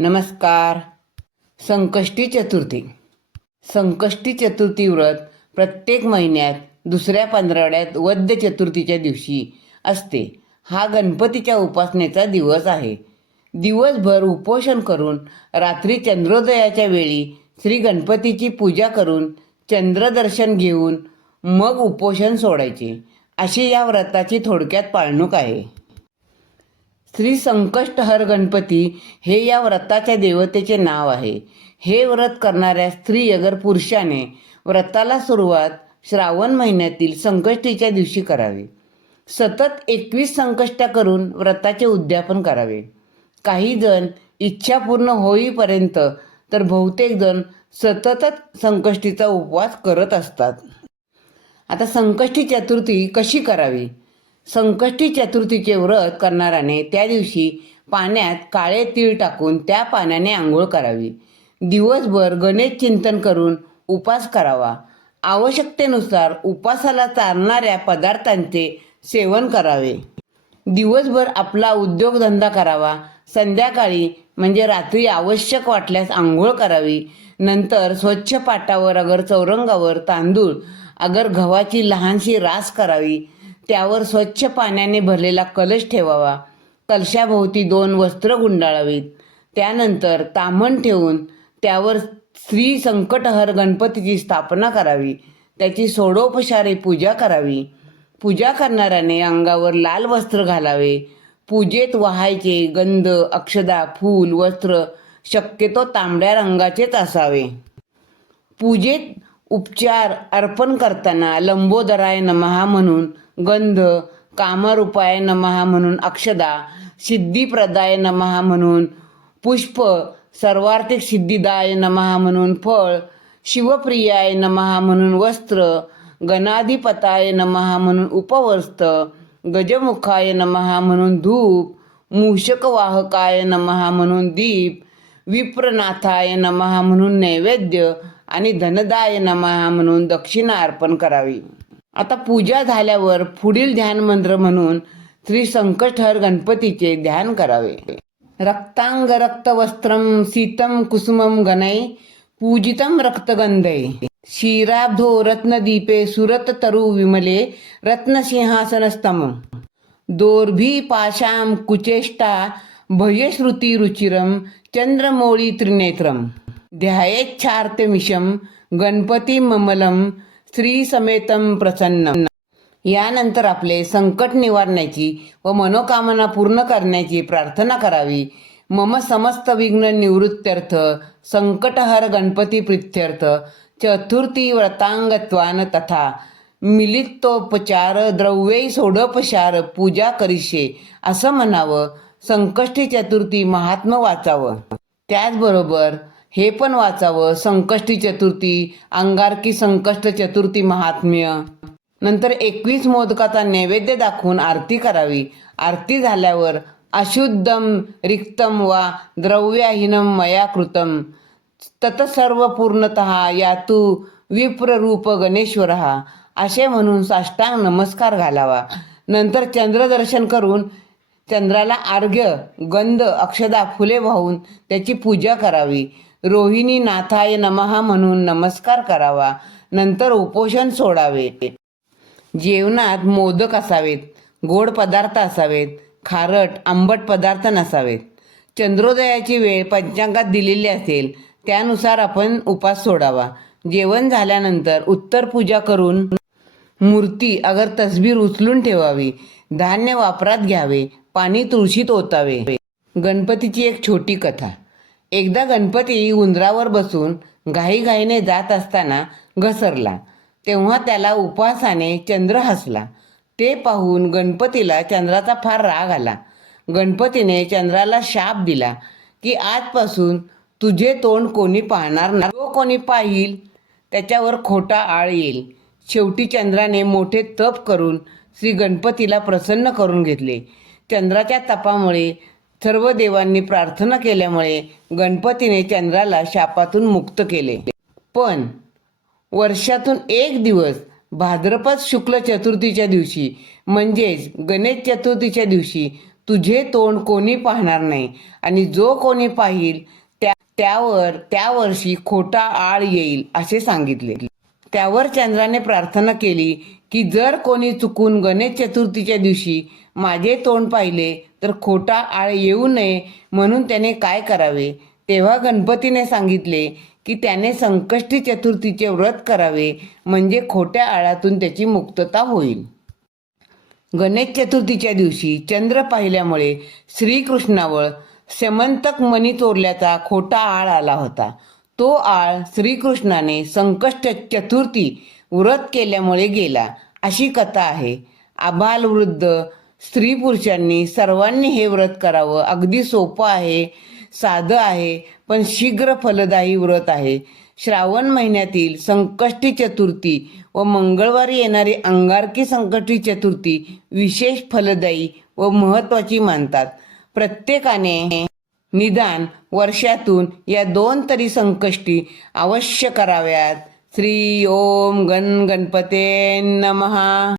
नमस्कार. संकष्टी चतुर्थी. संकष्टी चतुर्थी व्रत प्रत्येक महिन्यात दुसऱ्या पंधरवड्यात वद्य चतुर्थीच्या दिवशी असते. हा गणपतीच्या उपासनेचा दिवस आहे. दिवसभर उपोषण करून रात्री चंद्रोदयाच्या वेळी श्री गणपतीची पूजा करून चंद्रदर्शन घेऊन मग उपोषण सोडायचे. अशी या व्रताची थोडक्यात पाळणूक आहे. श्री संकष्टहर गणपती हे या व्रताच्या देवतेचे नाव आहे. हे व्रत करणाऱ्या स्त्री अगर पुरुषाने व्रताला सुरुवात श्रावण महिन्यातील संकष्टीच्या दिवशी करावी. सतत एकवीस संकष्ट करून व्रताचे उद्यापन करावे. काही जण इच्छा पूर्ण होईपर्यंत तर बहुतेक जण सततच संकष्टीचा उपवास करत असतात. आता संकष्टी चतुर्थी कशी करावी? संकष्टी चतुर्थीचे व्रत करणाऱ्याने त्या दिवशी पाण्यात काळे तीळ टाकून त्या पाण्याने आंघोळ करावी. दिवसभर गणेश चिंतन करून उपास करावा. आवश्यकतेनुसार उपासाला चालणाऱ्या पदार्थांचे सेवन करावे. दिवसभर आपला उद्योगधंदा करावा. संध्याकाळी म्हणजे रात्री आवश्यक वाटल्यास आंघोळ करावी. नंतर स्वच्छ पाटावर अगर चौरंगावर तांदूळ अगर गव्हाची लहानशी रास करावी. त्यावर स्वच्छ पाण्याने भरलेला कलश ठेवावा. कलशाभोवती दोन वस्त्र गुंडाळावीत. त्यानंतर ताम्हण ठेवून त्यावर श्री संकटहर गणपतीची स्थापना करावी. त्याची सोडोपशारे पूजा करावी. पूजा करणाऱ्याने अंगावर लाल वस्त्र घालावे. पूजेत वाहायचे गंध अक्षदा फूल वस्त्र शक्यतो तांबड्या रंगाचेच असावे. पूजेत उपचार अर्पण करताना लंबोदराय नमहा म्हणून गंध कामरूपाय नमहा म्हणून अक्षदा सिद्धिप्रदाय नमहा म्हणून पुष्प सर्वार्थिक सिद्धिदाय नमहा म्हणून फळ शिवप्रियाय नमहा म्हणून वस्त्र गणाधिपताय नमहा म्हणून उपवस्त्र गजमुखाय नमहा म्हणून धूप मूषकवाहकाय नमहा म्हणून दीप विप्रनाथाय नमहा म्हणून नैवेद्य आणि धनदाय नमहा म्हणून दक्षिणा अर्पण करावी. आता पूजा झाल्यावर पुढील ध्यान मंत्र म्हणून श्री संकटहर गणपतीचे ध्यान करावे. रक्तांग रक्तवस्त्रम सीतम कुसुमम गणय पूजितम रक्तगंधय क्षीराब्धो रत्नदीपे सुरत तरु विमले रत्नसिंहासनस्तम दोर्भी पाशाम कुचेष्टा भयश्रुती रुचिरम चंद्रमौळी त्रिनेत्रम। ध्यायेच्छार्तमिशम गणपती ममलम स्त्री समेतम प्रसन्न. यानंतर आपले संकट निवारण्याची व मनोकामना पूर्ण करण्याची प्रार्थना करावी. मम समस्त विघ्न निवृत्त्यर्थ संकटहर गणपती प्रित्यर्थ चतुर्थी व्रतांगत्वान तथा मिलितोपचार द्रव्ये सोडोपचार पूजा करिशे असं म्हणावं संकष्टी चतुर्थी महात्म वाचावं. त्याचबरोबर हे पण वाचावं. संकष्टी चतुर्थी अंगारकी संकष्ट चतुर्थी महात्म्य. नंतर एकवीस मोदकाचा नैवेद्य दाखवून आरती करावी. आरती झाल्यावर अशुद्धम रिक्तम वा द्रव्याहीनम मया कृतम ततसर्व पूर्णत यातू विप्ररूप गणेश्वर. असे म्हणून साष्टांग नमस्कार घालावा. नंतर चंद्रदर्शन करून चंद्राला अर्घ्य गंध अक्षदा फुले वाहून त्याची पूजा करावी. रोहिणी नाथाय नमहा म्हणून नमस्कार करावा. नंतर उपोषण सोडावे. जेवणात मोदक असावेत गोड पदार्थ असावेत खारट आंबट पदार्थ नसावेत. चंद्रोदयाची वेळ पंचांगात दिलेली असेल त्यानुसार आपण उपास सोडावा. जेवण झाल्यानंतर उत्तर पूजा करून मूर्ती अगर तसबीर उचलून ठेवावी. धान्य वापरात घ्यावे. पाणी तुळशीत ओतावे. गणपतीची एक छोटी कथा. एकदा गणपती उंदरावर बसून घाईघाईने जात असताना घसरला. तेव्हा त्याला उपवासाने चंद्र हसला. ते पाहून गणपतीला चंद्राचा फार राग आला. गणपतीने चंद्राला शाप दिला की आजपासून तुझे तोंड कोणी पाहणार नाही तो कोणी पाहिल? त्याच्यावर खोटा आळ येईल. शेवटी चंद्राने मोठे तप करून श्री गणपतीला प्रसन्न करून घेतले. चंद्राच्या तपामुळे सर्व देवांनी प्रार्थना केल्यामुळे गणपतीने चंद्राला शापातून मुक्त केले. पण वर्षातून एक दिवस भाद्रपद शुक्ल चतुर्थीच्या दिवशी म्हणजेच गणेश चतुर्थीच्या दिवशी तुझे तोंड कोणी पाहणार नाही आणि जो कोणी पाहिल त्या त्यावर त्या वर्षी खोटा आळ येईल असे सांगितले. त्यावर चंद्राने प्रार्थना केली की जर कोणी चुकून गणेश चतुर्थीच्या दिवशी माझे तोंड पाहिले तर खोटा आळ येऊ नये म्हणून त्याने काय करावे? तेव्हा गणपतीने सांगितले की त्याने संकष्टी चतुर्थीचे व्रत करावे म्हणजे खोट्या आळातून त्याची मुक्तता होईल. गणेश चतुर्थीच्या दिवशी चंद्र पाहिल्यामुळे श्रीकृष्णावर समंतक मणी चोरल्याचा खोटा आळ आला होता. तो आळ श्रीकृष्णाने संकष्ट चतुर्थी व्रत केल्यामुळे गेला. अशी कथा आहे. आबालवृद्ध वृद्ध स्त्री पुरुषांनी सर्वांनी हे व्रत करावं. अगदी सोपं आहे साधं आहे पण शीघ्र फलदायी व्रत आहे. श्रावण महिन्यातील संकष्टी चतुर्थी व मंगळवारी येणारी अंगारकी संकष्टी चतुर्थी विशेष फलदायी व महत्त्वाची मानतात. प्रत्येकाने निदान वर्षातून या दोन तरी संकष्टी अवश्य कराव्यात. श्री ओम गण गणपते नमहा